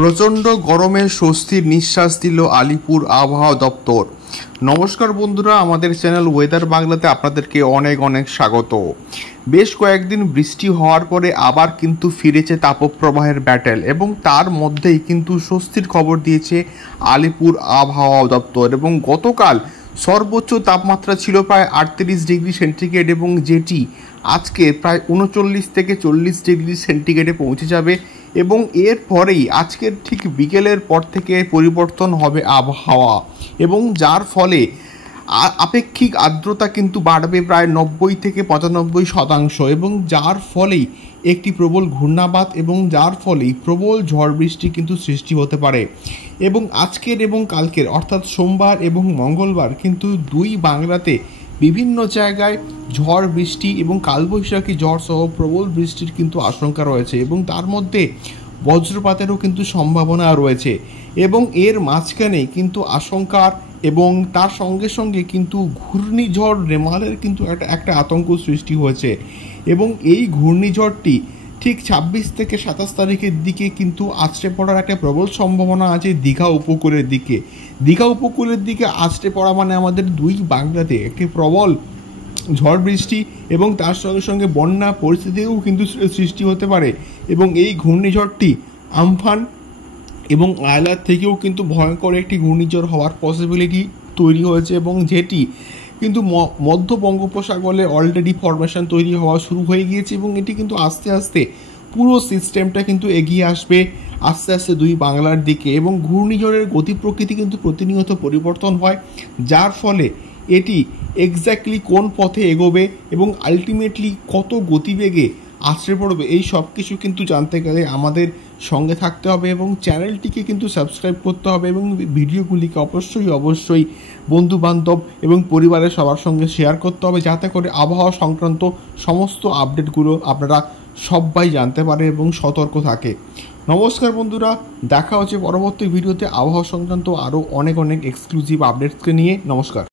প্রচণ্ড গরমে স্বস্তির নিঃশ্বাস দিল আলিপুর আবহাওয়া দপ্তর। নমস্কার বন্ধুরা, আমাদের চ্যানেল ওয়েদার বাংলাতে আপনাদেরকে অনেক অনেক স্বাগত। বেশ কয়েকদিন বৃষ্টি হওয়ার পরে আবার কিন্তু ফিরেছে তাপপ্রবাহের ব্যাটেল, এবং তার মধ্যেই কিন্তু স্বস্তির খবর দিয়েছে আলিপুর আবহাওয়া দপ্তর। এবং গতকাল সর্বোচ্চ তাপমাত্রা ছিল প্রায় 38 ডিগ্রি সেন্টিগ্রেড, এবং যেটি আজকে প্রায় 39 থেকে 40 ডিগ্রি সেন্টিগ্রেডে পৌঁছে যাবে। এবং এর পরেই আজকের ঠিক বিকেলের পর থেকে পরিবর্তন হবে আবহাওয়া, এবং যার ফলে আপেক্ষিক আর্দ্রতা কিন্তু বাড়বে প্রায় 90 থেকে 95%, এবং যার ফলেই একটি প্রবল ঘূর্ণাবাত এবং যার ফলেই প্রবল ঝড় বৃষ্টি কিন্তু সৃষ্টি হতে পারে। এবং আজকের এবং কালকের অর্থাৎ সোমবার এবং মঙ্গলবার কিন্তু দুই বাংলাতে বিভিন্ন জায়গায় ঝড় বৃষ্টি এবং কালবৈশাখী ঝড় সহ প্রবল বৃষ্টির কিন্তু আশঙ্কা রয়েছে, এবং তার মধ্যে বজ্রপাতেরও কিন্তু সম্ভাবনা রয়েছে। এবং এর মাঝখানে কিন্তু আশঙ্কার এবং তার সঙ্গে সঙ্গে কিন্তু ঘূর্ণিঝড় রেমালের কিন্তু একটা আতঙ্ক সৃষ্টি হয়েছে। এবং এই ঘূর্ণিঝড়টি ঠিক 26 থেকে 27 তারিখের দিকে কিন্তু আছড়ে পড়ার একটা প্রবল সম্ভাবনা আছে দীঘা উপকূলের দিকে। দীঘা উপকূলের দিকে আছড়ে পড়া মানে আমাদের দুই বাংলাতে একটি প্রবল ঝড় বৃষ্টি এবং তার সঙ্গে সঙ্গে বন্যা পরিস্থিতিও কিন্তু সৃষ্টি হতে পারে। এবং এই ঘূর্ণিঝড়টি আমফান এবং আয়লার থেকেও কিন্তু ভয়ঙ্কর একটি ঘূর্ণিঝড় হওয়ার পসিবিলিটি তৈরি হয়েছে, এবং যেটি কিন্তু মধ্য বঙ্গোপসাগরে অলরেডি ফরমেশন তৈরি হওয়া শুরু হয়ে গিয়েছে। এবং এটি কিন্তু আস্তে আস্তে পুরো সিস্টেমটা কিন্তু এগিয়ে আসবে আস্তে আস্তে দুই বাংলার দিকে। এবং ঘূর্ণিঝড়ের গতি প্রকৃতি কিন্তু প্রতিনিয়ত পরিবর্তন হয়, যার ফলে এটি এক্স্যাক্টলি কোন পথে এগোবে এবং আলটিমেটলি কত গতিবেগে আছড়ে পড়বে, এই সব কিছু কিন্তু জানতে গেলে আমাদের সঙ্গে থাকতে হবে এবং চ্যানেলটিকে কিন্তু সাবস্ক্রাইব করতে হবে, এবং ভিডিওগুলিকে অবশ্যই বন্ধুবান্ধব এবং পরিবারের সবার সঙ্গে শেয়ার করতে হবে, যাতে করে আবহাওয়া সংক্রান্ত সমস্ত আপডেটগুলো আপনারা সবাই জানতে পারে এবং সতর্ক থাকে। নমস্কার বন্ধুরা, দেখা হচ্ছে পরবর্তী ভিডিওতে আবহাওয়া সংক্রান্ত আরও অনেক এক্সক্লুসিভ আপডেটসকে নিয়ে। নমস্কার।